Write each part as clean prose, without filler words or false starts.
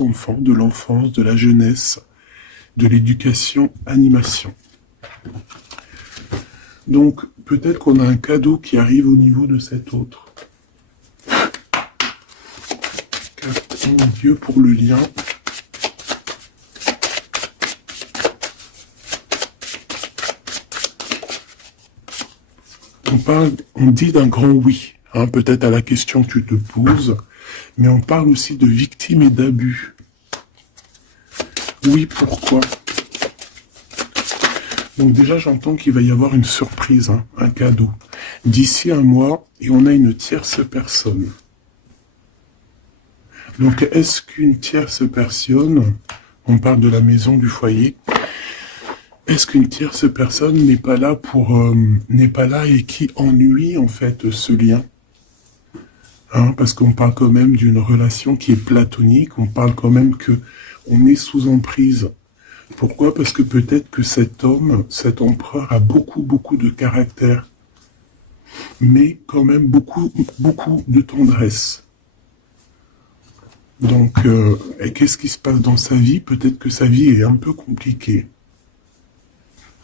enfants, de l'enfance, de la jeunesse, de l'éducation, animation. Donc, peut-être qu'on a un cadeau qui arrive au niveau de cet autre. Mon Dieu, pour le lien. On dit d'un grand oui, hein, peut-être à la question que tu te poses, mais on parle aussi de victimes et d'abus. Oui, pourquoi? Donc déjà, j'entends qu'il va y avoir une surprise, hein, un cadeau. D'ici un mois, et on a une tierce personne. Donc, est-ce qu'une tierce personne, on parle de la maison, du foyer, est-ce qu'une tierce personne n'est pas là n'est pas là et qui ennuie, en fait, ce lien? Hein, parce qu'on parle quand même d'une relation qui est platonique, on parle quand même que on est sous emprise. Pourquoi? Parce que peut-être que cet homme, cet empereur a beaucoup de caractère, mais quand même beaucoup de tendresse. Donc, et qu'est-ce qui se passe dans sa vie? Peut-être que sa vie est un peu compliquée.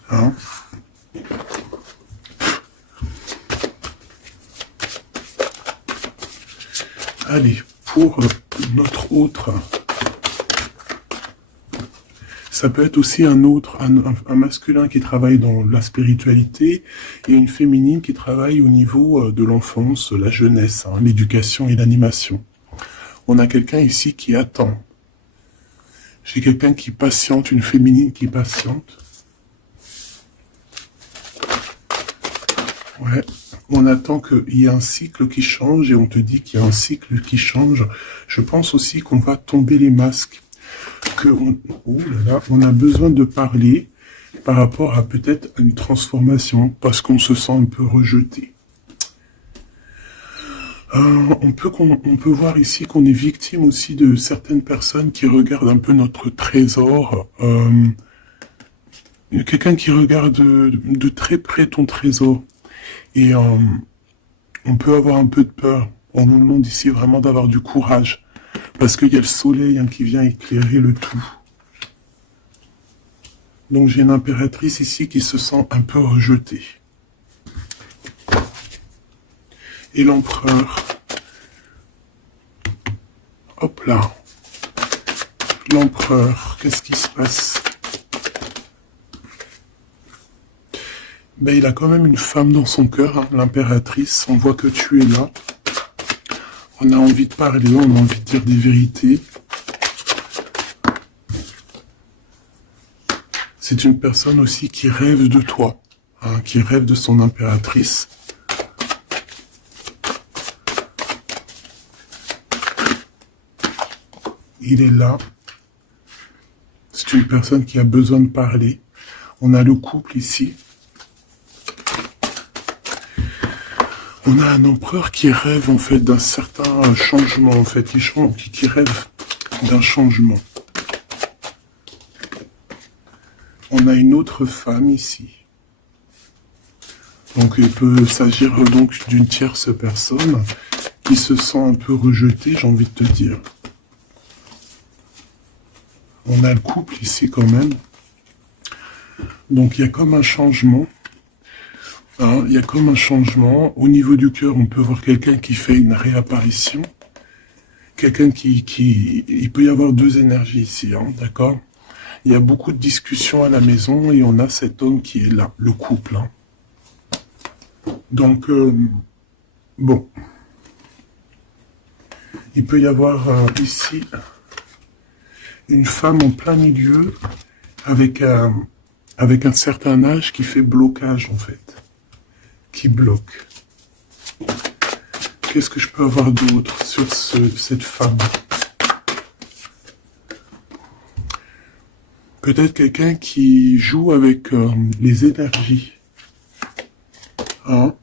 Hein? Allez, pour notre autre, ça peut être aussi un masculin qui travaille dans la spiritualité et une féminine qui travaille au niveau de l'enfance, la jeunesse, hein, l'éducation et l'animation. On a quelqu'un ici qui attend. J'ai quelqu'un qui patiente, une féminine qui patiente. Ouais, on attend qu'il y ait un cycle qui change et on te dit qu'il y a un cycle qui change. Je pense aussi qu'on va tomber les masques. On a besoin de parler par rapport à peut-être une transformation parce qu'on se sent un peu rejeté. On peut voir ici qu'on est victime aussi de certaines personnes qui regardent un peu notre trésor. Quelqu'un qui regarde de très près ton trésor. Et on peut avoir un peu de peur. On nous demande ici vraiment d'avoir du courage. Parce qu'il y a le soleil, hein, qui vient éclairer le tout. Donc j'ai une impératrice ici qui se sent un peu rejetée. Et l'empereur. Hop là. L'empereur, qu'est-ce qui se passe? Ben, il a quand même une femme dans son cœur, hein, l'impératrice. On voit que tu es là. On a envie de parler, on a envie de dire des vérités. C'est une personne aussi qui rêve de toi, hein, qui rêve de son impératrice. Il est là. C'est une personne qui a besoin de parler. On a le couple ici. On a un empereur qui rêve en fait d'un certain changement, en fait, qui rêve d'un changement. On a une autre femme ici. Donc il peut s'agir donc d'une tierce personne qui se sent un peu rejetée, j'ai envie de te dire. On a le couple ici quand même. Donc il y a comme un changement. Hein, il y a comme un changement. Au niveau du cœur, on peut voir quelqu'un qui fait une réapparition. Quelqu'un il peut y avoir deux énergies ici, hein, d'accord? Il y a beaucoup de discussions à la maison et on a cet homme qui est là, le couple. Hein. Donc, bon. Il peut y avoir ici une femme en plein milieu avec un certain âge qui fait blocage, en fait. Qui bloque. Qu'est-ce que je peux avoir d'autre sur cette femme? Peut-être quelqu'un qui joue avec les énergies. Hein?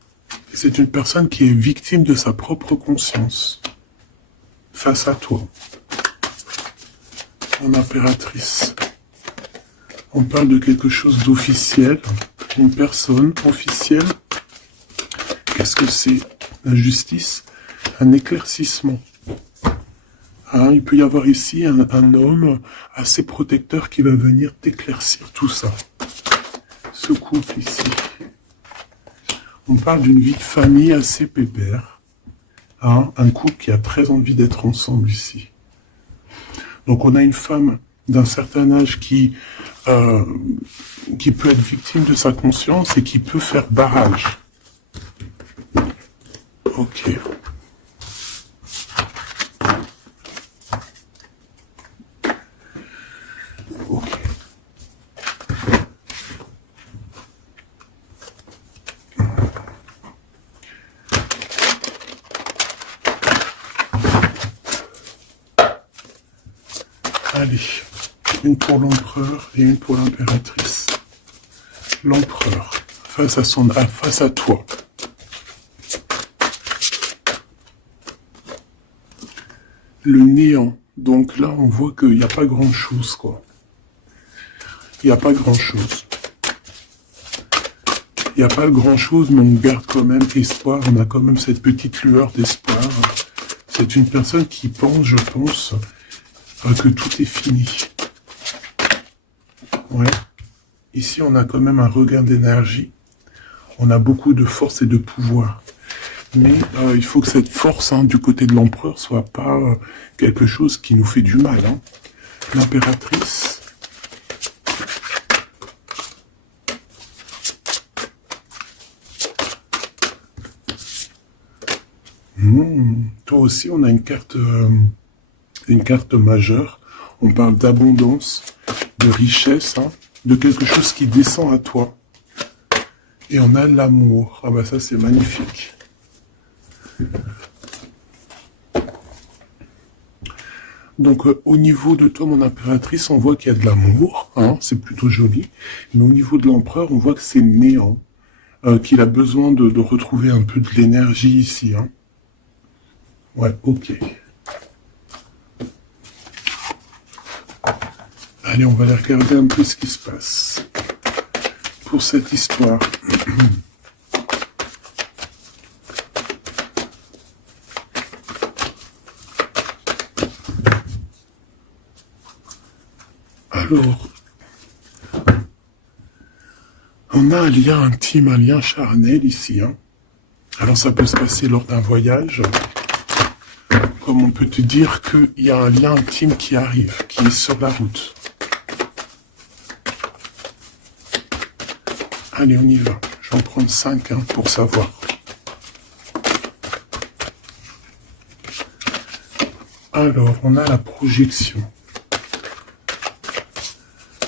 C'est une personne qui est victime de sa propre conscience. Face à toi. En impératrice. On parle de quelque chose d'officiel. Une personne officielle. Qu'est-ce que c'est? La justice, un éclaircissement. Hein, il peut y avoir ici un homme assez protecteur qui va venir t'éclaircir tout ça. Ce couple ici. On parle d'une vie de famille assez pépère. Hein, un couple qui a très envie d'être ensemble ici. Donc on a une femme d'un certain âge qui peut être victime de sa conscience et qui peut faire barrage. Ok. Ok. Allez, une pour l'empereur et une pour l'impératrice. L'empereur, face à toi. Le néant. Donc là, on voit qu'il n'y a pas grand-chose, quoi. Il n'y a pas grand-chose. Il n'y a pas grand-chose, mais on garde quand même espoir. On a quand même cette petite lueur d'espoir. C'est une personne qui pense, je pense, que tout est fini. Ouais. Ici, on a quand même un regain d'énergie. On a beaucoup de force et de pouvoir. Mais il faut que cette force du côté de l'empereur soit pas quelque chose qui nous fait du mal. Hein. L'impératrice. Toi aussi, on a une carte majeure. On parle d'abondance, de richesse, hein, de quelque chose qui descend à toi. Et on a l'amour. Ah bah ça, c'est magnifique. Donc au niveau de toi, mon impératrice, on voit qu'il y a de l'amour, hein, c'est plutôt joli. Mais au niveau de l'empereur, on voit que c'est néant, qu'il a besoin de retrouver un peu de l'énergie ici. Hein. Ouais, ok. Allez, on va aller regarder un peu ce qui se passe pour cette histoire. Alors, on a un lien intime, un lien charnel ici. Hein. Alors ça peut se passer lors d'un voyage. Comme on peut te dire qu'il y a un lien intime qui arrive, qui est sur la route. Allez, on y va. Je vais en prendre 5 pour savoir. Alors, on a la projection.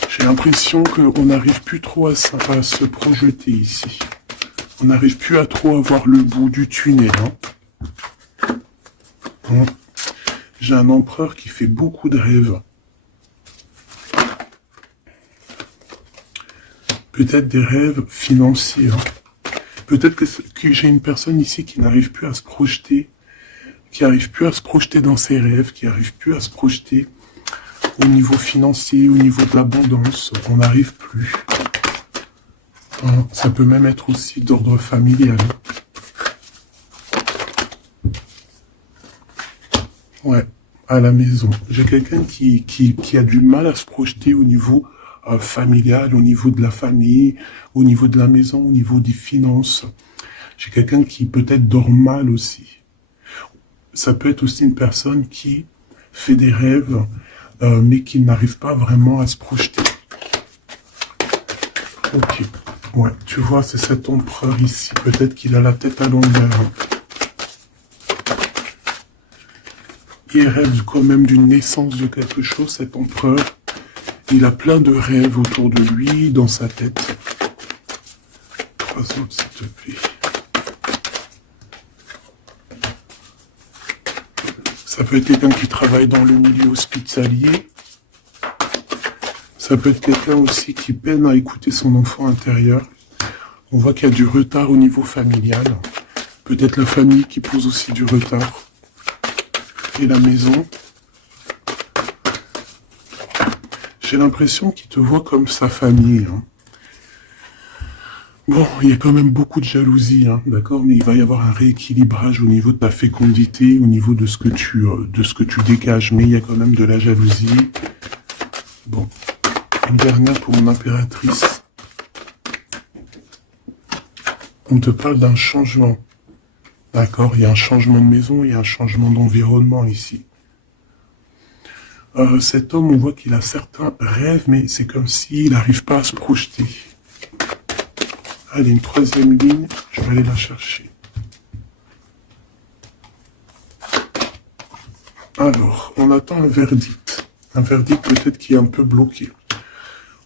J'ai l'impression qu'on n'arrive plus trop à se projeter ici. On n'arrive plus à trop avoir le bout du tunnel. Hein. J'ai un empereur qui fait beaucoup de rêves. Peut-être des rêves financiers. Hein. Peut-être que j'ai une personne ici qui n'arrive plus à se projeter, qui n'arrive plus à se projeter dans ses rêves, qui n'arrive plus à se projeter au niveau financier, au niveau de l'abondance. On n'arrive plus. Hein. Ça peut même être aussi d'ordre familial. Ouais, à la maison. J'ai quelqu'un qui a du mal à se projeter au niveau familial, au niveau de la famille, au niveau de la maison, au niveau des finances. J'ai quelqu'un qui peut-être dort mal aussi. Ça peut être aussi une personne qui fait des rêves, mais qui n'arrive pas vraiment à se projeter. Ok, ouais, tu vois, c'est cet empereur ici. Peut-être qu'il a la tête à l'envers. Il rêve quand même d'une naissance de quelque chose, cet empereur. Il a plein de rêves autour de lui, dans sa tête. 3 autres, s'il te plaît. Ça peut être quelqu'un qui travaille dans le milieu hospitalier. Ça peut être quelqu'un aussi qui peine à écouter son enfant intérieur. On voit qu'il y a du retard au niveau familial. Peut-être la famille qui pose aussi du retard. Et la maison. J'ai l'impression qu'il te voit comme sa famille. Hein. Bon, il y a quand même beaucoup de jalousie, hein, d'accord, mais il va y avoir un rééquilibrage au niveau de ta fécondité, au niveau de ce que tu dégages, mais il y a quand même de la jalousie. Bon, une dernière pour mon impératrice. On te parle d'un changement, d'accord, il y a un changement de maison, il y a un changement d'environnement ici. Cet homme, on voit qu'il a certains rêves, mais c'est comme s'il n'arrive pas à se projeter. Allez, une troisième ligne, je vais aller la chercher. Alors, on attend un verdict. Un verdict peut-être qui est un peu bloqué.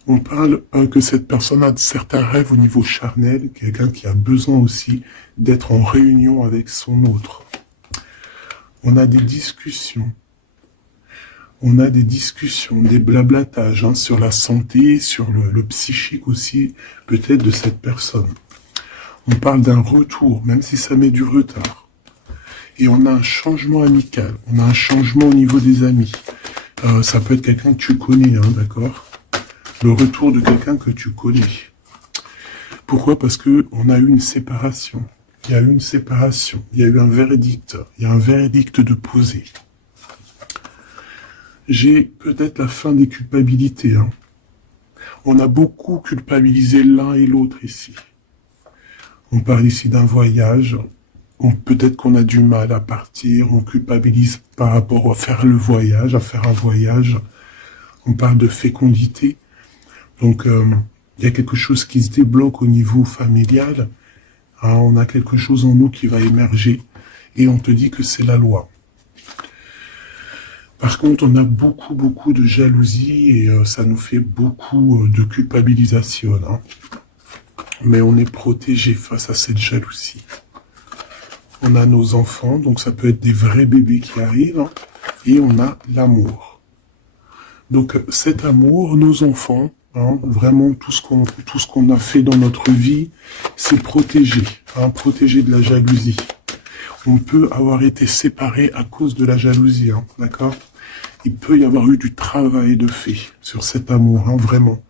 On parle que cette personne a certains rêves au niveau charnel, quelqu'un qui a besoin aussi d'être en réunion avec son autre. On a des discussions. On a des discussions, des blablatages hein, sur la santé, sur le psychique aussi, peut-être de cette personne. On parle d'un retour, même si ça met du retard. Et on a un changement amical, on a un changement au niveau des amis. Ça peut être quelqu'un que tu connais, hein, d'accord? Le retour de quelqu'un que tu connais. Pourquoi? Parce que on a eu une séparation. Il y a eu une séparation, il y a eu un verdict, il y a un verdict de poser. J'ai peut-être la fin des culpabilités. Hein. On a beaucoup culpabilisé l'un et l'autre ici. On parle ici d'un voyage. Peut-être qu'on a du mal à partir. On culpabilise par rapport à faire le voyage, à faire un voyage. On parle de fécondité. Donc, il y a quelque chose qui se débloque au niveau familial. Hein, on a quelque chose en nous qui va émerger. Et on te dit que c'est la loi. Par contre, on a beaucoup de jalousie et ça nous fait beaucoup de culpabilisation. Hein. Mais on est protégé face à cette jalousie. On a nos enfants, donc ça peut être des vrais bébés qui arrivent. Hein, et on a l'amour. Donc cet amour, nos enfants, hein, vraiment tout ce qu'on a fait dans notre vie, c'est protégé. Hein, protégé de la jalousie. On peut avoir été séparés à cause de la jalousie, hein, d'accord? Il peut y avoir eu du travail de fait sur cet amour, hein, vraiment.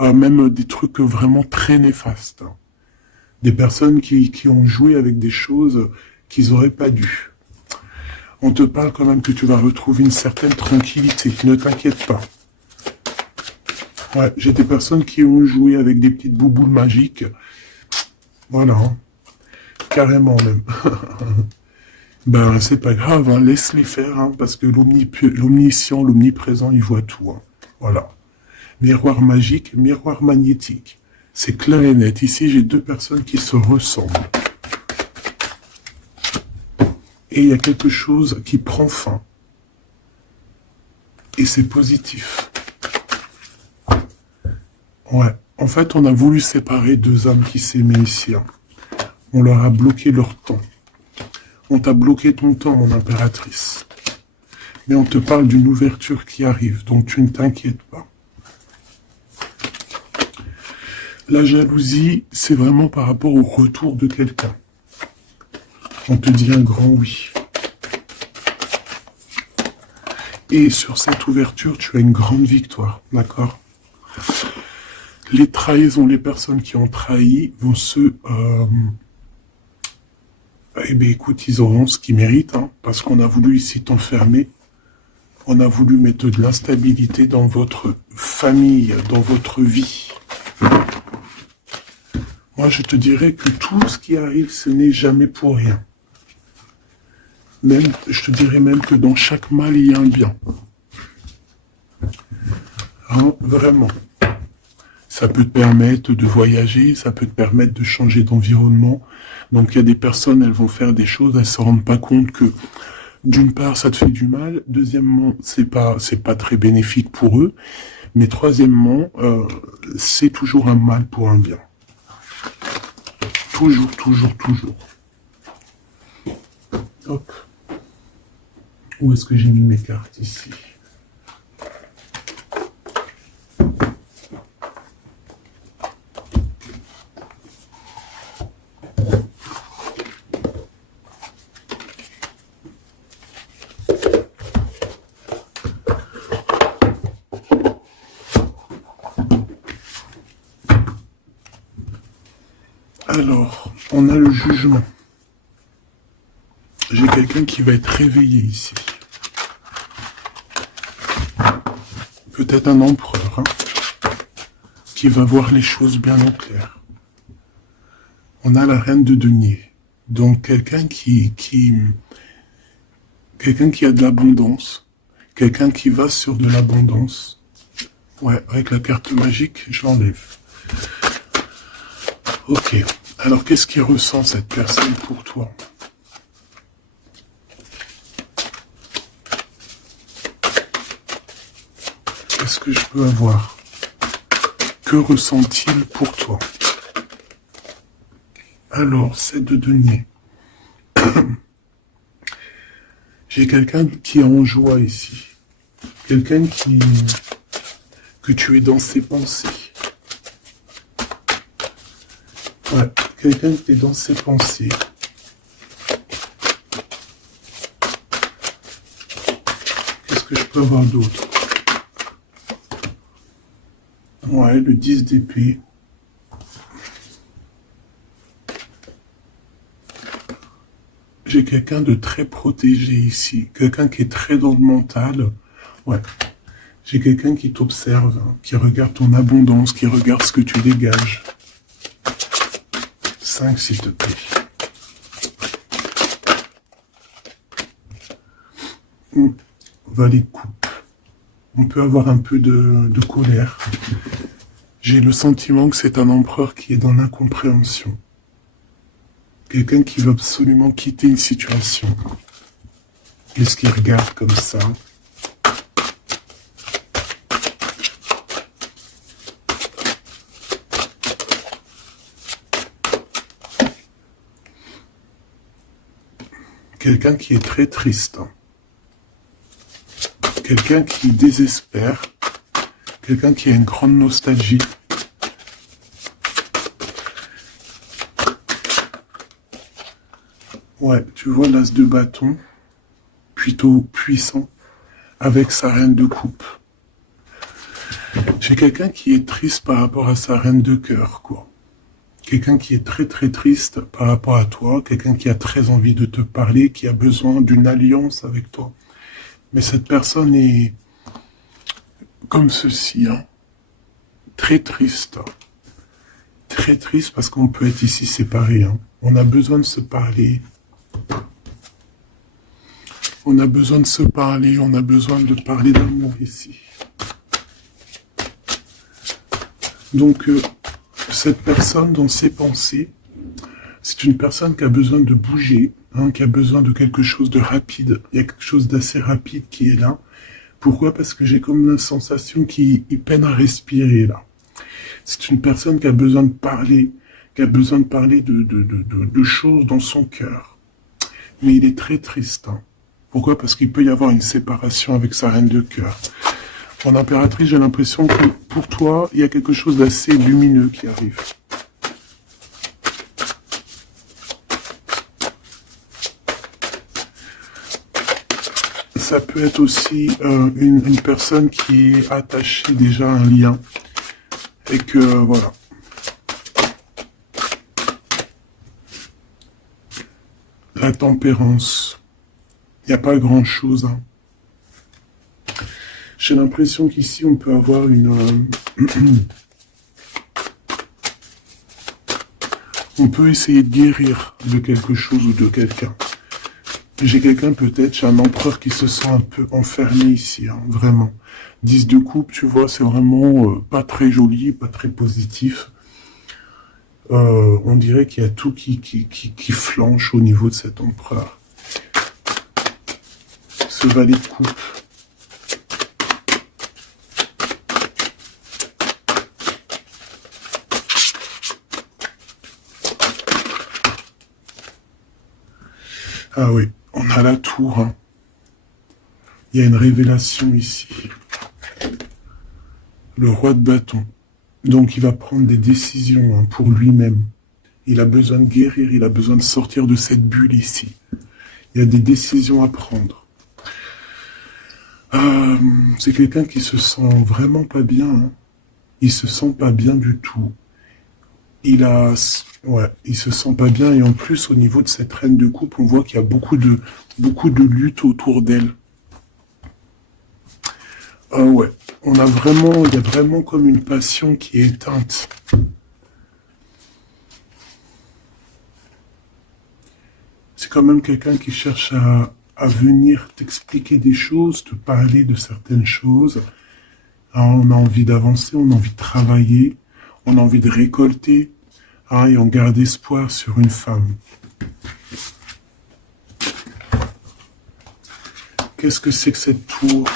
Même des trucs vraiment très néfastes. Hein. Des personnes qui ont joué avec des choses qu'ils n'auraient pas dû. On te parle quand même que tu vas retrouver une certaine tranquillité. Ne t'inquiète pas. Ouais, j'ai des personnes qui ont joué avec des petites bouboules magiques. Voilà. Hein. Carrément même. Ben, c'est pas grave, hein, laisse-les faire, hein, parce que l'omniscient, l'omniprésent, il voit tout. Hein. Voilà. Miroir magique, miroir magnétique. C'est clair et net. Ici, j'ai deux personnes qui se ressemblent. Et il y a quelque chose qui prend fin. Et c'est positif. Ouais. En fait, on a voulu séparer deux âmes qui s'aimaient ici. Hein. On leur a bloqué leur temps. On t'a bloqué ton temps, mon impératrice. Mais on te parle d'une ouverture qui arrive, donc tu ne t'inquiètes pas. La jalousie, c'est vraiment par rapport au retour de quelqu'un. On te dit un grand oui. Et sur cette ouverture, tu as une grande victoire, d'accord? Les trahisons, les personnes qui ont trahi vont se... Eh bien, écoute, ils auront ce qu'ils méritent, hein, parce qu'on a voulu ici t'enfermer. On a voulu mettre de l'instabilité dans votre famille, dans votre vie. Moi, je te dirais que tout ce qui arrive, ce n'est jamais pour rien. Même, je te dirais même que dans chaque mal, il y a un bien. Hein, vraiment. Ça peut te permettre de voyager, ça peut te permettre de changer d'environnement. Donc, il y a des personnes, elles vont faire des choses, elles ne se rendent pas compte que, d'une part, ça te fait du mal. Deuxièmement, c'est pas très bénéfique pour eux. Mais troisièmement, c'est toujours un mal pour un bien. Toujours. Hop. Où est-ce que j'ai mis mes cartes ici? Alors, on a le jugement. J'ai quelqu'un qui va être réveillé ici. Peut-être un empereur, hein, qui va voir les choses bien au clair. On a la reine de denier. Donc, quelqu'un qui a de l'abondance. Quelqu'un qui va sur de l'abondance. Ouais, avec la carte magique, je l'enlève. Ok. Alors, qu'est-ce qu'il ressent, cette personne, pour toi? Qu'est-ce que je peux avoir? Que ressent-il pour toi? Alors, c'est de denier. J'ai quelqu'un qui est en joie ici. Quelqu'un que tu es dans ses pensées. Ouais, quelqu'un qui est dans ses pensées. Qu'est-ce que je peux avoir d'autre? Ouais, le 10 d'épée. J'ai quelqu'un de très protégé ici. Quelqu'un qui est très dans le mental. Ouais. J'ai quelqu'un qui t'observe, hein, qui regarde ton abondance, qui regarde ce que tu dégages. 5, s'il te plaît. Valet de coupe. On peut avoir un peu de colère. J'ai le sentiment que c'est un empereur qui est dans l'incompréhension. Quelqu'un qui veut absolument quitter une situation. Qu'est-ce qu'il regarde comme ça? Quelqu'un qui est très triste. Quelqu'un qui désespère. Quelqu'un qui a une grande nostalgie. Ouais, tu vois l'as de bâton, plutôt puissant, avec sa reine de coupe. J'ai quelqu'un qui est triste par rapport à sa reine de cœur, quoi. Quelqu'un qui est très très triste par rapport à toi, quelqu'un qui a très envie de te parler, qui a besoin d'une alliance avec toi. Mais cette personne est comme ceci, hein. Très triste. Très triste parce qu'on peut être ici séparés, hein. On a besoin de se parler. On a besoin de se parler, on a besoin de parler d'amour ici. Donc, cette personne, dans ses pensées, c'est une personne qui a besoin de bouger, hein, qui a besoin de quelque chose de rapide. Il y a quelque chose d'assez rapide qui est là. Pourquoi? Parce que j'ai comme la sensation qu'il peine à respirer, là. C'est une personne qui a besoin de parler, de choses dans son cœur. Mais il est très triste, hein. Pourquoi? Parce qu'il peut y avoir une séparation avec sa reine de cœur. En impératrice, j'ai l'impression que pour toi, il y a quelque chose d'assez lumineux qui arrive. Ça peut être aussi une personne qui est attachée déjà à un lien. Et que, voilà. La tempérance. Il n'y a pas grand-chose, hein. J'ai l'impression qu'ici, on peut avoir on peut essayer de guérir de quelque chose ou de quelqu'un. J'ai quelqu'un peut-être, j'ai un empereur qui se sent un peu enfermé ici, hein, vraiment. 10 de coupe, tu vois, c'est vraiment pas très joli, pas très positif. On dirait qu'il y a tout qui flanche au niveau de cet empereur. Ce valet de coupe. Ah oui, on a la tour, hein. Il y a une révélation ici. Le roi de bâton. Donc il va prendre des décisions, hein, pour lui-même. Il a besoin de guérir, il a besoin de sortir de cette bulle ici. Il y a des décisions à prendre. C'est quelqu'un qui se sent vraiment pas bien, hein. Il se sent pas bien du tout. Ouais, il se sent pas bien et en plus au niveau de cette reine de coupe, on voit qu'il y a beaucoup de lutte autour d'elle. Ah ouais, il y a vraiment comme une passion qui est éteinte. C'est quand même quelqu'un qui cherche à venir t'expliquer des choses, te parler de certaines choses. Hein, on a envie d'avancer, on a envie de travailler, on a envie de récolter, hein, et on garde espoir sur une femme. Qu'est-ce que c'est que cette tour,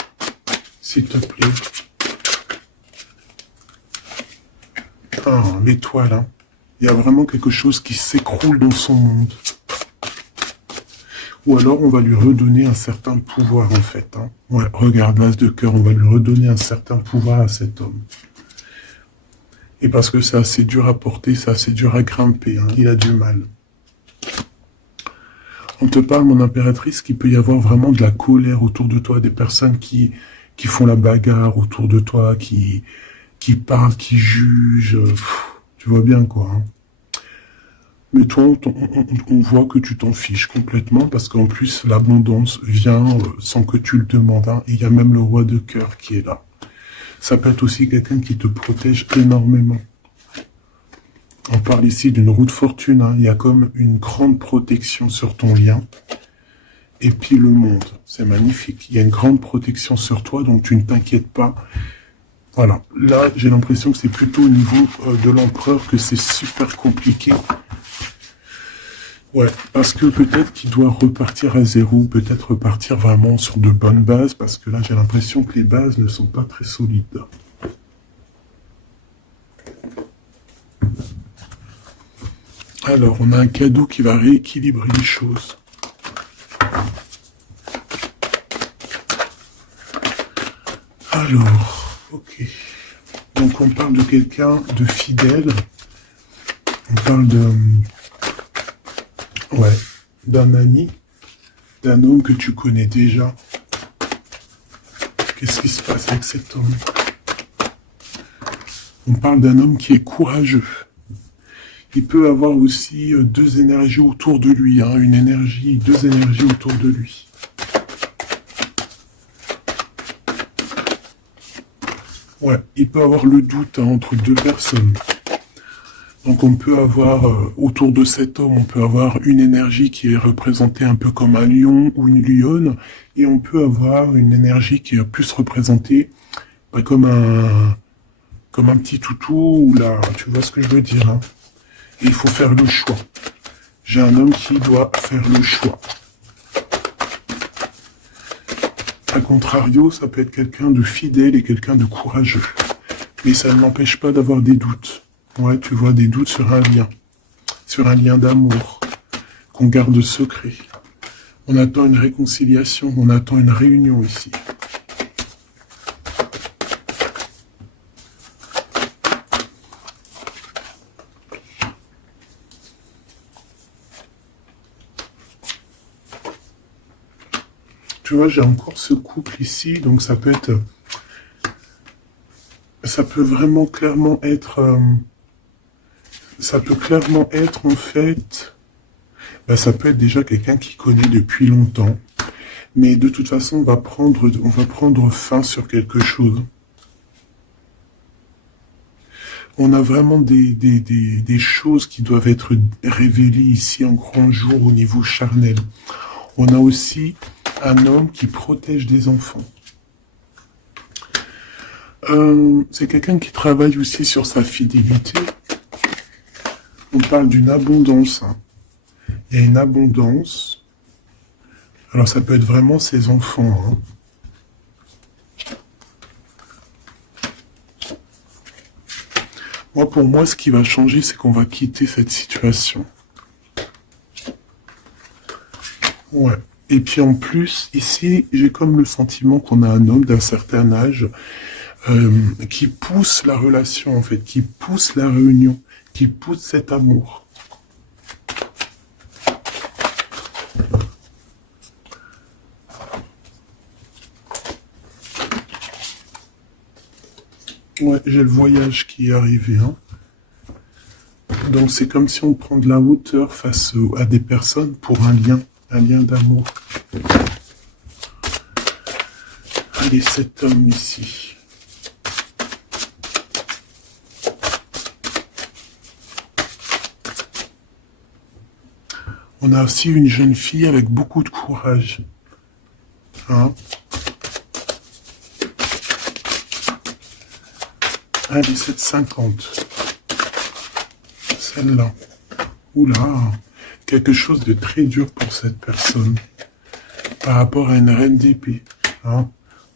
s'il te plaît? Ah, l'étoile, hein. Il y a vraiment quelque chose qui s'écroule dans son monde. Ou alors on va lui redonner un certain pouvoir en fait. Hein. Ouais, regarde, l'as de cœur, on va lui redonner un certain pouvoir à cet homme. Et parce que c'est assez dur à porter, c'est assez dur à grimper, hein. Il a du mal. On te parle, mon impératrice, qu'il peut y avoir vraiment de la colère autour de toi, des personnes qui font la bagarre autour de toi, qui parlent, qui jugent. Tu vois bien quoi. Hein. Mais toi, on voit que tu t'en fiches complètement parce qu'en plus, l'abondance vient sans que tu le demandes. Hein. Il y a même le roi de cœur qui est là. Ça peut être aussi quelqu'un qui te protège énormément. On parle ici d'une roue de fortune. Hein. Il y a comme une grande protection sur ton lien. Et puis le monde, c'est magnifique. Il y a une grande protection sur toi, donc tu ne t'inquiètes pas. Voilà. Là, j'ai l'impression que c'est plutôt au niveau de l'empereur que c'est super compliqué. Ouais, parce que peut-être qu'il doit repartir à zéro, peut-être repartir vraiment sur de bonnes bases, parce que là, j'ai l'impression que les bases ne sont pas très solides. Alors, on a un cadeau qui va rééquilibrer les choses. Alors, ok. Donc, on parle de quelqu'un de fidèle. On parle ouais, d'un ami, d'un homme que tu connais déjà. Qu'est-ce qui se passe avec cet homme? On parle d'un homme qui est courageux. Il peut avoir aussi deux énergies autour de lui, hein, deux énergies autour de lui. Ouais, il peut avoir le doute hein, entre deux personnes. Donc on peut avoir, autour de cet homme, on peut avoir une énergie qui est représentée un peu comme un lion ou une lionne, et on peut avoir une énergie qui est plus représentée bah, comme un petit toutou, ou là, tu vois ce que je veux dire. Hein. Et il faut faire le choix. J'ai un homme qui doit faire le choix. A contrario, ça peut être quelqu'un de fidèle et quelqu'un de courageux. Mais ça ne m'empêche pas d'avoir des doutes. Ouais, tu vois, des doutes sur un lien d'amour, qu'on garde secret. On attend une réconciliation, on attend une réunion ici. Tu vois, j'ai encore ce couple ici, donc ça peut vraiment clairement être... ça peut clairement être en fait, ça peut être déjà quelqu'un qui connaît depuis longtemps, mais de toute façon on va prendre fin sur quelque chose. On a vraiment des choses qui doivent être révélées ici en grand jour au niveau charnel. On a aussi un homme qui protège des enfants. C'est quelqu'un qui travaille aussi sur sa fidélité. On parle d'une abondance. Hein. Il y a une abondance. Alors ça peut être vraiment ses enfants. Hein. Pour moi, ce qui va changer, c'est qu'on va quitter cette situation. Ouais. Et puis en plus, ici, j'ai comme le sentiment qu'on a un homme d'un certain âge qui pousse la relation, en fait, qui pousse la réunion, qui pousse cet amour. Ouais, j'ai le voyage qui est arrivé. Hein. Donc c'est comme si on prend de la hauteur face à des personnes pour un lien d'amour. Allez, cet homme ici. On a aussi une jeune fille avec beaucoup de courage. Hein? Allez, 7,50. Celle-là. Oula, quelque chose de très dur pour cette personne. Par rapport à une reine d'épée. Hein?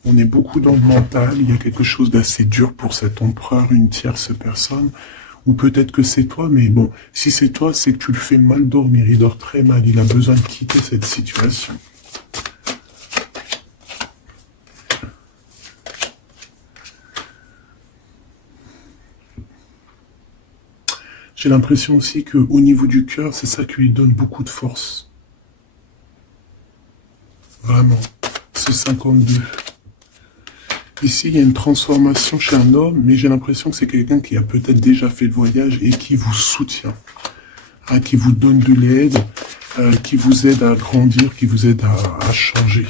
On est beaucoup dans le mental. Il y a quelque chose d'assez dur pour cet empereur, une tierce personne. Ou peut-être que c'est toi, mais bon, si c'est toi, c'est que tu le fais mal dormir. Il dort très mal. Il a besoin de quitter cette situation. J'ai l'impression aussi qu'au niveau du cœur, c'est ça qui lui donne beaucoup de force. Vraiment. Ce 52. Ici, il y a une transformation chez un homme, mais j'ai l'impression que c'est quelqu'un qui a peut-être déjà fait le voyage et qui vous soutient, hein, qui vous donne de l'aide, qui vous aide à grandir, qui vous aide à changer.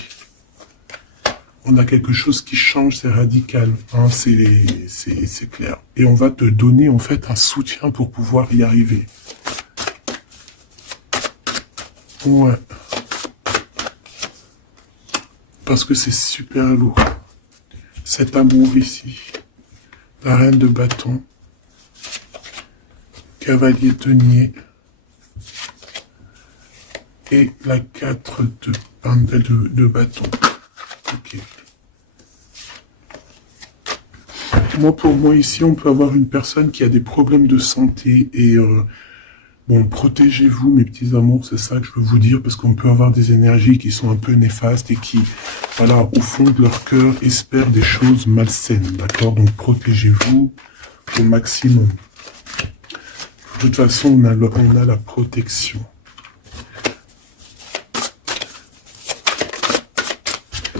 On a quelque chose qui change, c'est radical, hein, c'est clair. Et on va te donner en fait un soutien pour pouvoir y arriver. Ouais. Parce que c'est super lourd. Cet amour ici, la reine de bâton, cavalier denier et la 4 de bâton. Ok. Pour moi ici, on peut avoir une personne qui a des problèmes de santé et bon, protégez-vous mes petits amours, c'est ça que je veux vous dire, parce qu'on peut avoir des énergies qui sont un peu néfastes et qui, voilà, au fond de leur cœur, espèrent des choses malsaines, d'accord? Donc protégez-vous au maximum. De toute façon, on a la protection.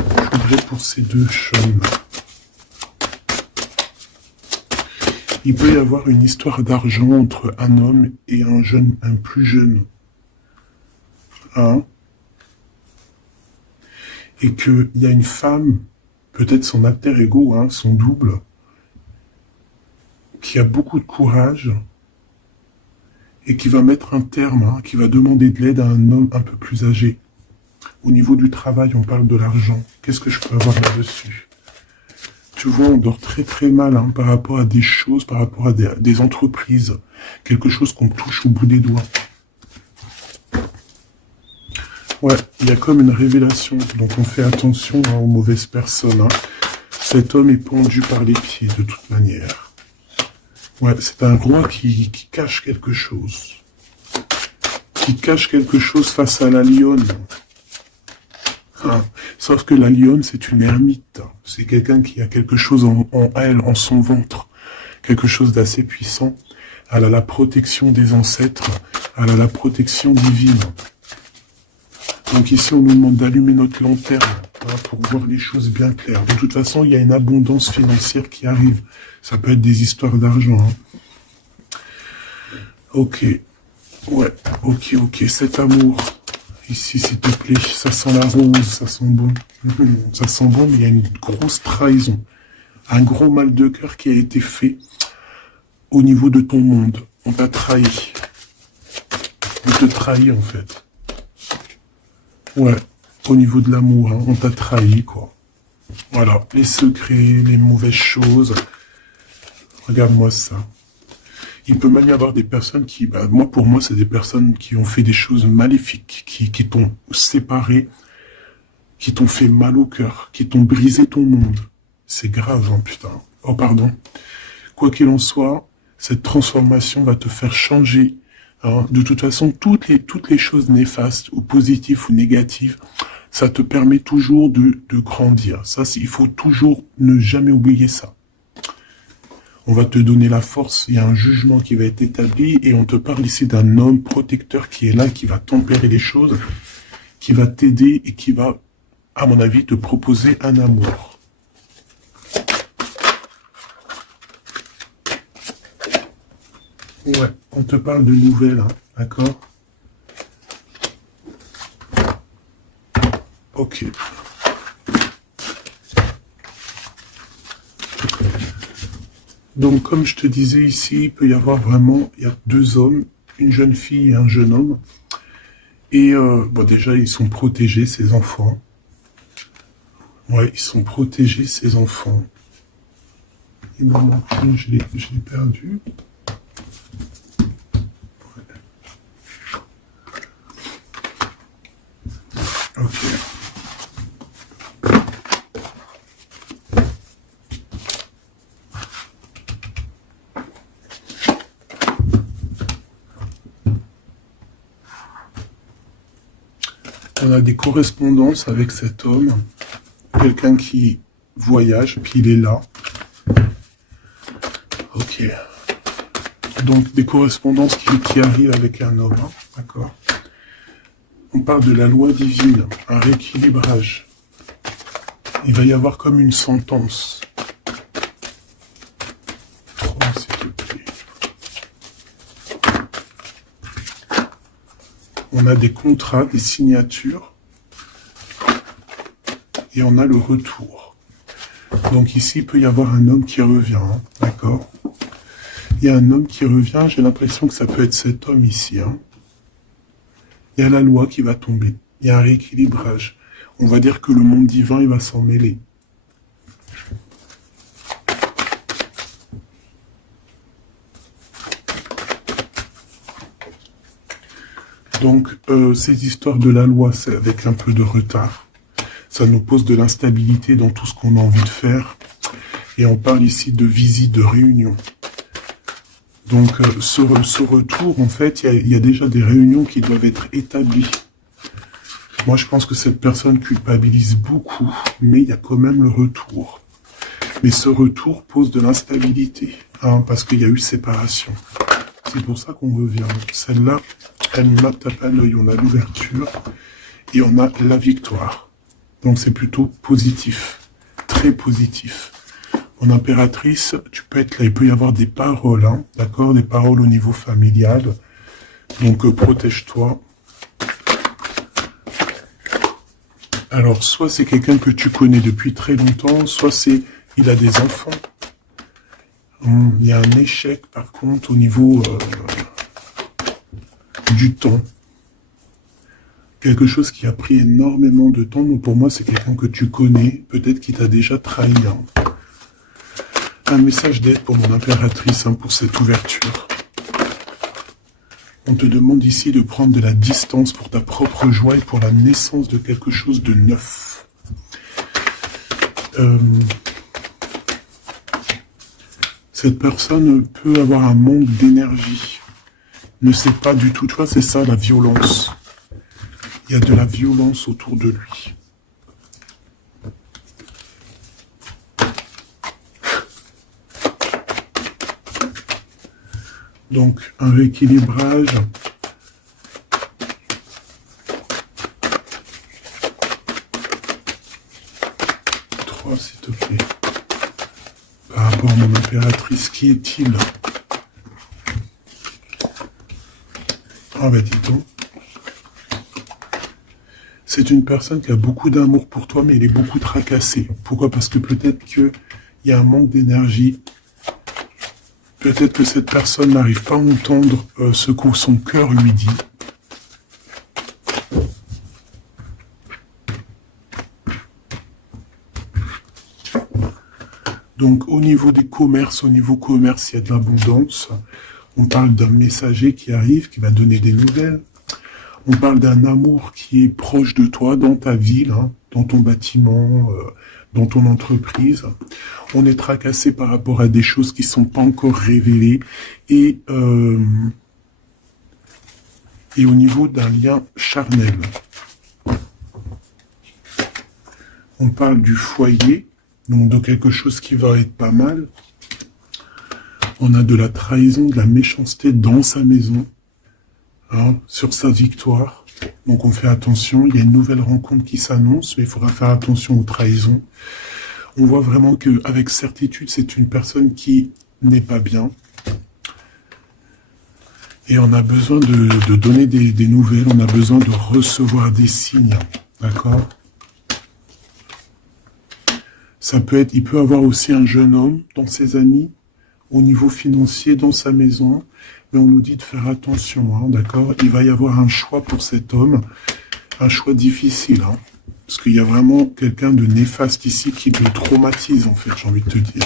Je voudrais pour ces deux chemins. Il peut y avoir une histoire d'argent entre un homme et un plus jeune. Hein? Et qu'il y a une femme, peut-être son alter ego, hein, son double, qui a beaucoup de courage et qui va mettre un terme, hein, qui va demander de l'aide à un homme un peu plus âgé. Au niveau du travail, on parle de l'argent. Qu'est-ce que je peux avoir là-dessus? Tu vois, on dort très très mal, hein, par rapport à des choses, par rapport à des entreprises. Quelque chose qu'on touche au bout des doigts. Ouais, il y a comme une révélation. Donc on fait attention, hein, aux mauvaises personnes. Hein. Cet homme est pendu par les pieds de toute manière. Ouais, c'est un roi qui cache quelque chose. Qui cache quelque chose face à la lionne. Hein. Sauf que la lionne, c'est une ermite. C'est quelqu'un qui a quelque chose en elle, en son ventre. Quelque chose d'assez puissant. Elle a la protection des ancêtres. Elle a la protection divine. Donc ici, on nous demande d'allumer notre lanterne, hein, pour voir les choses bien claires. De toute façon, il y a une abondance financière qui arrive. Ça peut être des histoires d'argent. Hein. Ok. Ouais, ok. Cet amour... Ici, s'il te plaît, ça sent la rose, ça sent bon. Ça sent bon, mais il y a une grosse trahison. Un gros mal de cœur qui a été fait au niveau de ton monde. On t'a trahi. On te trahit, en fait. Ouais, au niveau de l'amour, hein, on t'a trahi, quoi. Voilà, les secrets, les mauvaises choses. Regarde-moi ça. Il peut même y avoir des personnes qui, pour moi, c'est des personnes qui ont fait des choses maléfiques, qui t'ont séparé, qui t'ont fait mal au cœur, qui t'ont brisé ton monde. C'est grave, hein, putain. Oh, pardon. Quoi qu'il en soit, cette transformation va te faire changer. Hein. De toute façon, toutes les choses néfastes, ou positives ou négatives, ça te permet toujours de grandir. Ça, il faut toujours ne jamais oublier ça. On va te donner la force, il y a un jugement qui va être établi et on te parle ici d'un homme protecteur qui est là, qui va tempérer les choses, qui va t'aider et qui va, à mon avis, te proposer un amour. Ouais, on te parle de nouvelles, hein, d'accord? Ok. Donc, comme je te disais ici, il peut y avoir vraiment, il y a deux hommes, une jeune fille et un jeune homme. Et bon, déjà, ils sont protégés, ces enfants. Ouais, ils sont protégés, ces enfants. Il m'en manque une, je l'ai perdu. Ok. On a des correspondances avec cet homme, quelqu'un qui voyage, puis il est là. Ok. Donc des correspondances qui arrivent avec un homme, hein, d'accord. On parle de la loi divine, un rééquilibrage. Il va y avoir comme une sentence. 3, s'il te plaît. On a des contrats, des signatures, et on a le retour. Donc ici, il peut y avoir un homme qui revient, hein, d'accord. Il y a un homme qui revient, j'ai l'impression que ça peut être cet homme ici. Hein. Il y a la loi qui va tomber, il y a un rééquilibrage. On va dire que le monde divin, il va s'en mêler. Donc, ces histoires de la loi, c'est avec un peu de retard. Ça nous pose de l'instabilité dans tout ce qu'on a envie de faire. Et on parle ici de visite, de réunion. Donc, ce retour, en fait, il y a déjà des réunions qui doivent être établies. Moi, je pense que cette personne culpabilise beaucoup, mais il y a quand même le retour. Mais ce retour pose de l'instabilité, hein, parce qu'il y a eu séparation. C'est pour ça qu'on revient. Celle-là, elle ne tape pas l'œil. On a l'ouverture et on a la victoire. Donc c'est plutôt positif, très positif. En impératrice, tu peux être là, il peut y avoir des paroles, hein, d'accord, des paroles au niveau familial. Donc protège-toi. Alors soit c'est quelqu'un que tu connais depuis très longtemps, soit c'est il a des enfants. Il y a un échec par contre au niveau du temps. Quelque chose qui a pris énormément de temps. Donc pour moi, c'est quelqu'un que tu connais, peut-être qui t'a déjà trahi. Hein. Un message d'aide pour mon impératrice, hein, pour cette ouverture. On te demande ici de prendre de la distance pour ta propre joie et pour la naissance de quelque chose de neuf. Cette personne peut avoir un manque d'énergie. Ne sait pas du tout, tu vois, c'est ça la violence. Il y a de la violence autour de lui. Donc, un rééquilibrage. Trois, s'il te plaît. Par rapport à mon impératrice, qui est-il? Ah ben dis donc. C'est une personne qui a beaucoup d'amour pour toi, mais elle est beaucoup tracassée. Pourquoi? Parce que peut-être qu'il y a un manque d'énergie. Peut-être que cette personne n'arrive pas à entendre ce que son cœur lui dit. Donc au niveau des commerces, il y a de l'abondance. On parle d'un messager qui arrive, qui va donner des nouvelles. On parle d'un amour qui est proche de toi, dans ta ville, hein, dans ton bâtiment, dans ton entreprise. On est tracassé par rapport à des choses qui ne sont pas encore révélées. Et au niveau d'un lien charnel. On parle du foyer, donc de quelque chose qui va être pas mal. On a de la trahison, de la méchanceté dans sa maison. Hein, sur sa victoire. Donc on fait attention, il y a une nouvelle rencontre qui s'annonce, mais il faudra faire attention aux trahisons. On voit vraiment qu'avec certitude, c'est une personne qui n'est pas bien. Et on a besoin de donner des nouvelles, on a besoin de recevoir des signes, d'accord? Ça peut être, il peut avoir aussi un jeune homme dans ses amis, au niveau financier, dans sa maison, mais on nous dit de faire attention, hein, d'accord? Il va y avoir un choix pour cet homme, un choix difficile, hein, parce qu'il y a vraiment quelqu'un de néfaste ici qui le traumatise, en fait, j'ai envie de te dire.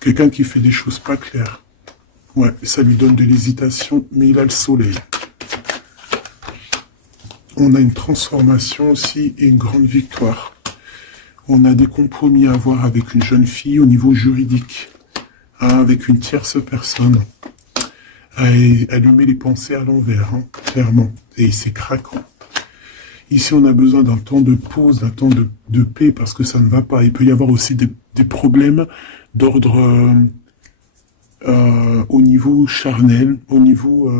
Quelqu'un qui fait des choses pas claires. Ouais, ça lui donne de l'hésitation, mais il a le soleil. On a une transformation aussi et une grande victoire. On a des compromis à avoir avec une jeune fille au niveau juridique, hein, avec une tierce personne. Allumer les pensées à l'envers, hein, clairement. Et c'est craquant. Ici, on a besoin d'un temps de pause, d'un temps de paix, parce que ça ne va pas. Il peut y avoir aussi des problèmes d'ordre au niveau charnel, au niveau...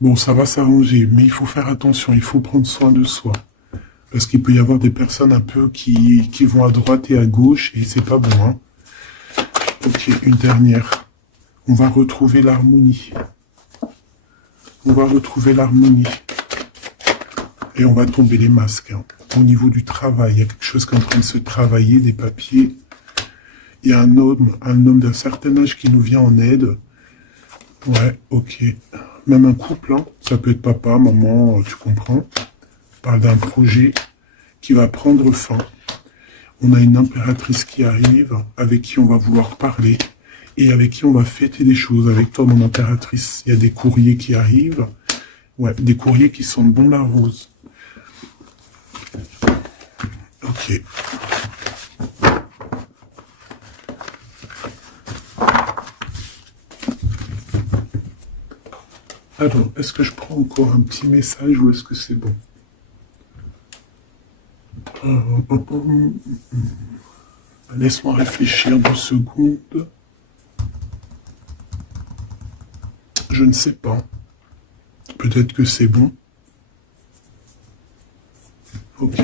Bon, ça va s'arranger, mais il faut faire attention, il faut prendre soin de soi. Parce qu'il peut y avoir des personnes un peu qui vont à droite et à gauche, et c'est pas bon, hein. Ok, une dernière. On va retrouver l'harmonie. On va retrouver l'harmonie. Et on va tomber les masques, hein. Au niveau du travail, il y a quelque chose qui est en train de se travailler, des papiers. Il y a un homme d'un certain âge qui nous vient en aide. Ouais, ok. Même un couple, hein. Ça peut être papa, maman, tu comprends. On parle d'un projet qui va prendre fin. On a une impératrice qui arrive, avec qui on va vouloir parler, et avec qui on va fêter des choses. Avec toi, mon impératrice, il y a des courriers qui arrivent. Ouais, des courriers qui sentent bon la rose. Ok. Alors, est-ce que je prends encore un petit message ou est-ce que c'est bon? Laisse-moi réfléchir 2 secondes. Je ne sais pas. Peut-être que c'est bon. Ok.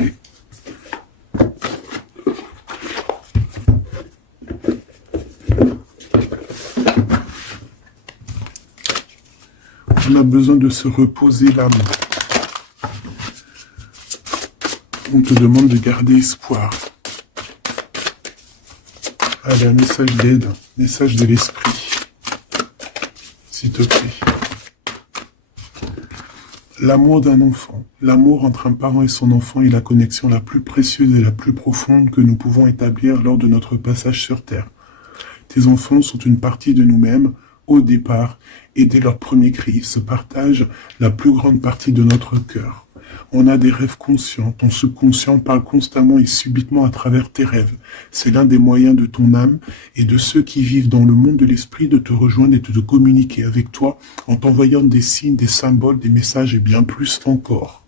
On a besoin de se reposer l'âme. On te demande de garder espoir. Allez, un message d'aide, message de l'esprit. S'il te plaît. L'amour d'un enfant. L'amour entre un parent et son enfant est la connexion la plus précieuse et la plus profonde que nous pouvons établir lors de notre passage sur Terre. Tes enfants sont une partie de nous-mêmes, au départ, et dès leur premier cri, ils se partagent la plus grande partie de notre cœur. On a des rêves conscients, ton subconscient parle constamment et subitement à travers tes rêves. C'est l'un des moyens de ton âme et de ceux qui vivent dans le monde de l'esprit de te rejoindre et de te communiquer avec toi en t'envoyant des signes, des symboles, des messages et bien plus encore.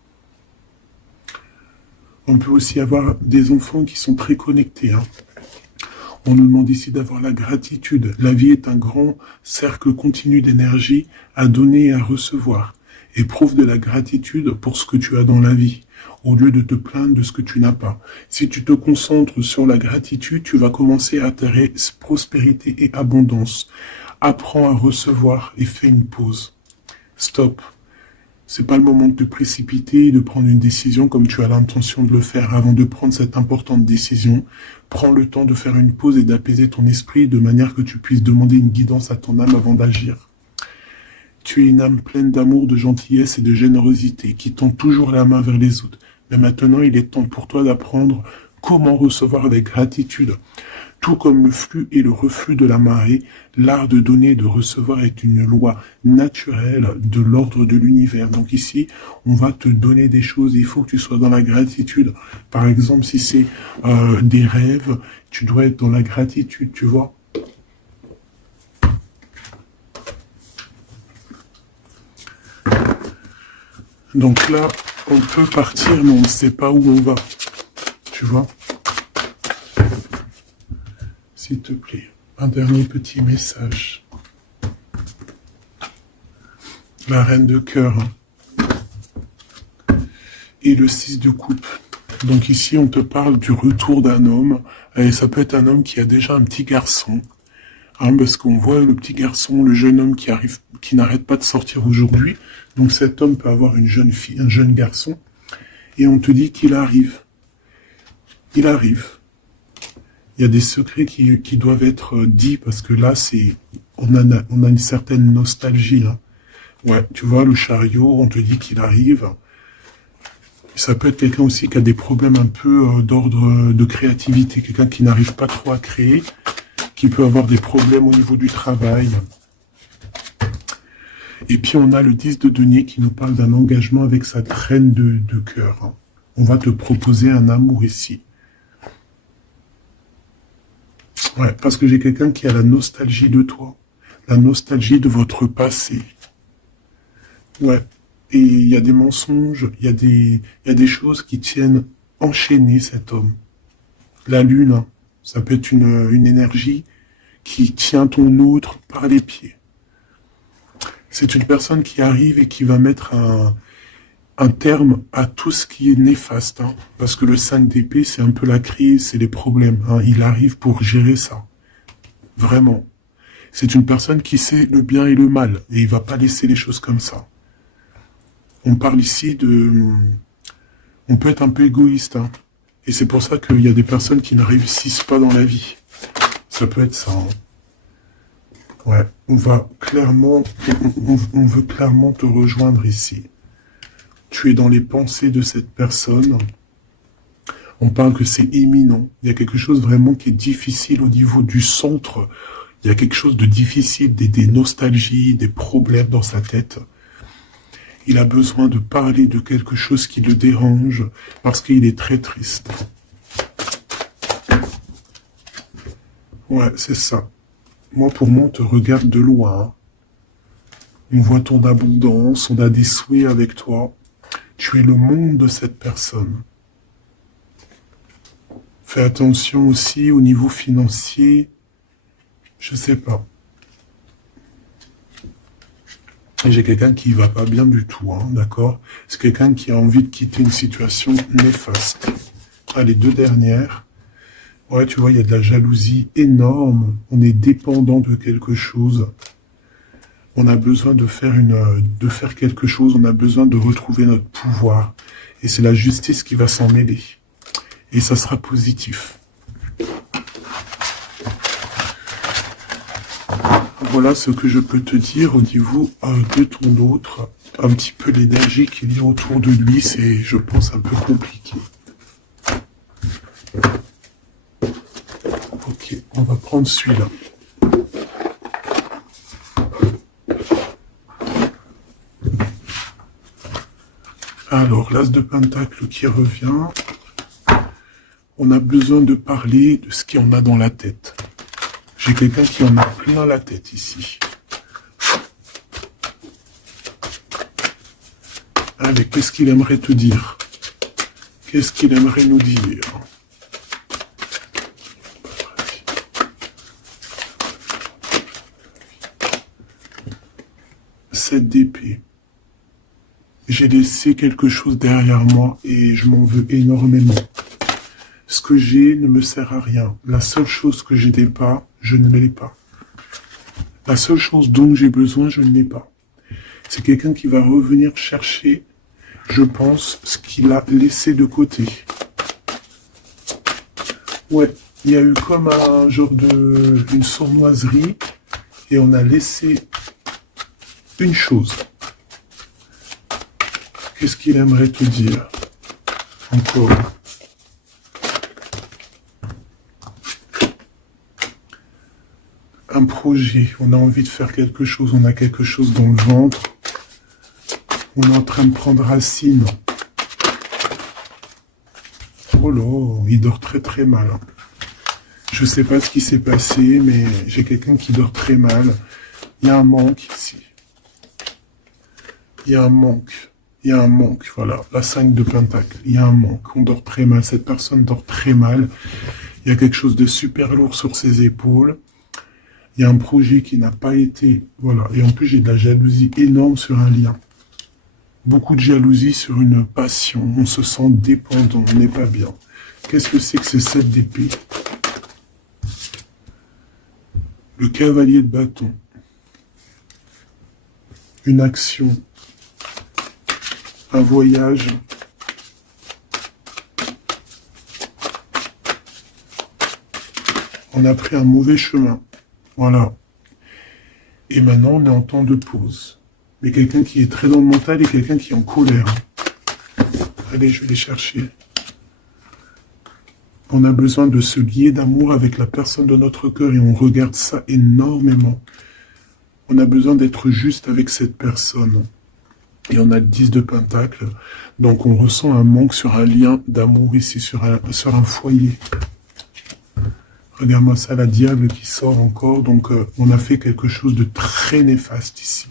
On peut aussi avoir des enfants qui sont très connectés, hein. On nous demande ici d'avoir la gratitude. La vie est un grand cercle continu d'énergie à donner et à recevoir. Éprouve de la gratitude pour ce que tu as dans la vie, au lieu de te plaindre de ce que tu n'as pas. Si tu te concentres sur la gratitude, tu vas commencer à attirer prospérité et abondance. Apprends à recevoir et fais une pause. Stop. C'est pas le moment de te précipiter et de prendre une décision comme tu as l'intention de le faire. Avant de prendre cette importante décision, prends le temps de faire une pause et d'apaiser ton esprit de manière que tu puisses demander une guidance à ton âme avant d'agir. Tu es une âme pleine d'amour, de gentillesse et de générosité qui tend toujours la main vers les autres. Mais maintenant, il est temps pour toi d'apprendre comment recevoir avec gratitude. Tout comme le flux et le reflux de la marée, l'art de donner et de recevoir est une loi naturelle de l'ordre de l'univers. Donc ici, on va te donner des choses, il faut que tu sois dans la gratitude. Par exemple, si c'est des rêves, tu dois être dans la gratitude, tu vois. Donc là, on peut partir, mais on ne sait pas où on va, tu vois. S'il te plaît, un dernier petit message. La reine de cœur et le 6 de coupe. Donc ici, on te parle du retour d'un homme. Et ça peut être un homme qui a déjà un petit garçon. Hein, parce qu'on voit le petit garçon, le jeune homme qui arrive, qui n'arrête pas de sortir aujourd'hui. Donc cet homme peut avoir une jeune fille, un jeune garçon. Et on te dit qu'il arrive. Il arrive. Il y a des secrets qui doivent être dits parce que là, on a une certaine nostalgie. Hein. Ouais, tu vois, le chariot, on te dit qu'il arrive. Ça peut être quelqu'un aussi qui a des problèmes un peu d'ordre de créativité, quelqu'un qui n'arrive pas trop à créer, qui peut avoir des problèmes au niveau du travail. Et puis on a le 10 de denier qui nous parle d'un engagement avec sa reine de cœur. Hein. On va te proposer un amour ici. Ouais, parce que j'ai quelqu'un qui a la nostalgie de toi, la nostalgie de votre passé. Ouais, et il y a des mensonges, il y a des choses qui tiennent enchaîner cet homme. La lune, hein, ça peut être une énergie qui tient ton autre par les pieds. C'est une personne qui arrive et qui va mettre un terme à tout ce qui est néfaste. Hein, parce que le 5 d'épée, c'est un peu la crise, c'est les problèmes. Hein, il arrive pour gérer ça. Vraiment. C'est une personne qui sait le bien et le mal. Et il va pas laisser les choses comme ça. On parle ici de... On peut être un peu égoïste. Hein, et c'est pour ça qu'il y a des personnes qui ne réussissent pas dans la vie. Ça peut être ça. Hein. Ouais, on veut clairement te rejoindre ici. Tu es dans les pensées de cette personne. On parle que c'est imminent. Il y a quelque chose vraiment qui est difficile au niveau du centre. Il y a quelque chose de difficile, des nostalgies, des problèmes dans sa tête. Il a besoin de parler de quelque chose qui le dérange parce qu'il est très triste. Ouais, c'est ça. Moi, pour moi, on te regarde de loin. On voit ton abondance, on a des souhaits avec toi. Tu es le monde de cette personne. Fais attention aussi au niveau financier. Je sais pas. Et j'ai quelqu'un qui va pas bien du tout, hein, d'accord? C'est quelqu'un qui a envie de quitter une situation néfaste. Ah, les deux dernières. Ouais, tu vois, il y a de la jalousie énorme. On est dépendant de quelque chose. On a besoin de faire quelque chose. On a besoin de retrouver notre pouvoir. Et c'est la justice qui va s'en mêler. Et ça sera positif. Voilà ce que je peux te dire au niveau de ton autre. Un petit peu l'énergie qu'il y a autour de lui, c'est, je pense, un peu compliqué. Ok, on va prendre celui-là. Alors, l'as de pentacle qui revient. On a besoin de parler de ce qu'il y en a dans la tête. J'ai quelqu'un qui en a plein la tête ici. Allez, qu'est-ce qu'il aimerait te dire? Qu'est-ce qu'il aimerait nous dire? Cette d'épée. J'ai laissé quelque chose derrière moi et je m'en veux énormément. Ce que j'ai ne me sert à rien. La seule chose que je n'ai pas, je ne l'ai pas. La seule chose dont j'ai besoin, je ne l'ai pas. C'est quelqu'un qui va revenir chercher, je pense, ce qu'il a laissé de côté. Ouais, il y a eu comme un genre une sournoiserie et on a laissé une chose. Qu'est-ce qu'il aimerait te dire? Encore. Un projet, on a envie de faire quelque chose, on a quelque chose dans le ventre. On est en train de prendre racine. Oh là, il dort très très mal. Je sais pas ce qui s'est passé, mais j'ai quelqu'un qui dort très mal. Il y a un manque ici. Il y a un manque. Il y a un manque, voilà. La 5 de pentacle. Il y a un manque. On dort très mal. Cette personne dort très mal. Il y a quelque chose de super lourd sur ses épaules. Il y a un projet qui n'a pas été... Voilà. Et en plus, j'ai de la jalousie énorme sur un lien. Beaucoup de jalousie sur une passion. On se sent dépendant. On n'est pas bien. Qu'est-ce que c'est que ce 7 d'épée? Le cavalier de bâton. Une action. Un voyage. On a pris un mauvais chemin. Voilà. Et maintenant, on est en temps de pause. Mais quelqu'un qui est très dans le mental et quelqu'un qui est en colère. Allez, je vais les chercher. On a besoin de se lier d'amour avec la personne de notre cœur et on regarde ça énormément. On a besoin d'être juste avec cette personne. Et on a le 10 de Pentacle. Donc on ressent un manque sur un lien d'amour ici, sur un foyer. Regarde-moi ça, la diable qui sort encore. Donc on a fait quelque chose de très néfaste ici.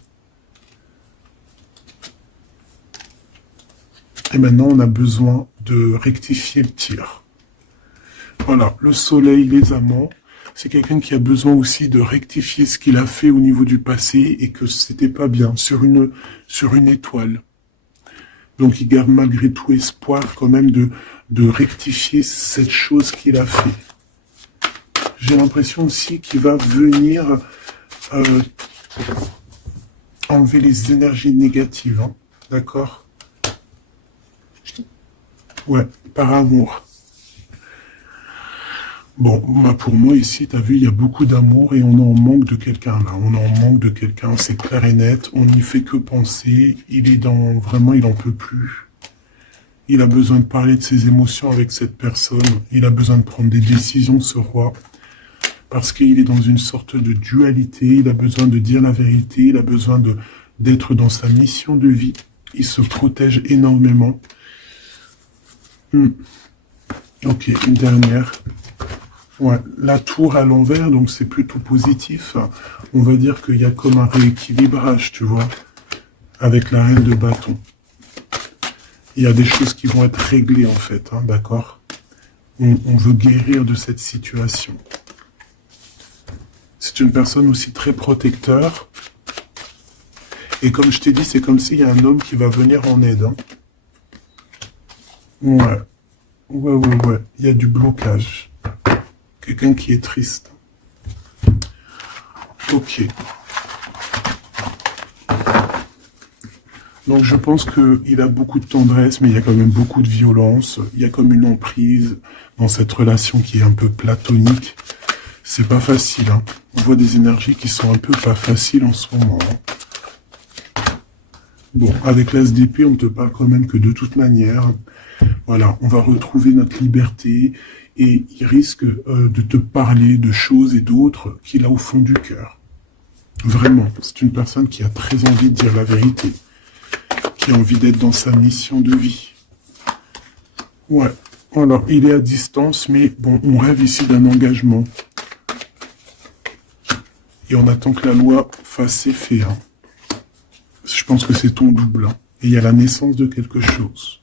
Et maintenant on a besoin de rectifier le tir. Voilà, le soleil, les amants, c'est quelqu'un qui a besoin aussi de rectifier ce qu'il a fait au niveau du passé et que c'était pas bien, sur une étoile. Donc il garde malgré tout espoir quand même de rectifier cette chose qu'il a fait. J'ai l'impression aussi qu'il va venir enlever les énergies négatives, hein, d'accord? Ouais, par amour. Bon, pour moi ici, tu as vu, il y a beaucoup d'amour et on est en manque de quelqu'un là. On est en manque de quelqu'un, c'est clair et net. On n'y fait que penser. Il est dans... Vraiment, il n'en peut plus. Il a besoin de parler de ses émotions avec cette personne. Il a besoin de prendre des décisions, ce roi. Parce qu'il est dans une sorte de dualité. Il a besoin de dire la vérité. Il a besoin d'être dans sa mission de vie. Il se protège énormément. Ok, une dernière. Ouais, la tour à l'envers, donc c'est plutôt positif. On va dire qu'il y a comme un rééquilibrage, tu vois, avec la reine de bâton. Il y a des choses qui vont être réglées, en fait, hein, d'accord? On veut guérir de cette situation. C'est une personne aussi très protecteur. Et comme je t'ai dit, c'est comme s'il y a un homme qui va venir en aide. Hein. Ouais. Ouais. Il y a du blocage. Quelqu'un qui est triste. Ok. Donc je pense qu'il a beaucoup de tendresse, mais il y a quand même beaucoup de violence. Il y a comme une emprise dans cette relation qui est un peu platonique. C'est pas facile. Hein. On voit des énergies qui sont un peu pas faciles en ce moment. Hein. Bon, avec l'As d'épée, on ne te parle quand même que de toute manière. Voilà, on va retrouver notre liberté. Et il risque de te parler de choses et d'autres qu'il a au fond du cœur. Vraiment, c'est une personne qui a très envie de dire la vérité, qui a envie d'être dans sa mission de vie. Ouais, alors il est à distance, mais bon, on rêve ici d'un engagement. Et on attend que la loi fasse ses faits. Hein. Je pense que c'est ton double. Hein. Et il y a la naissance de quelque chose.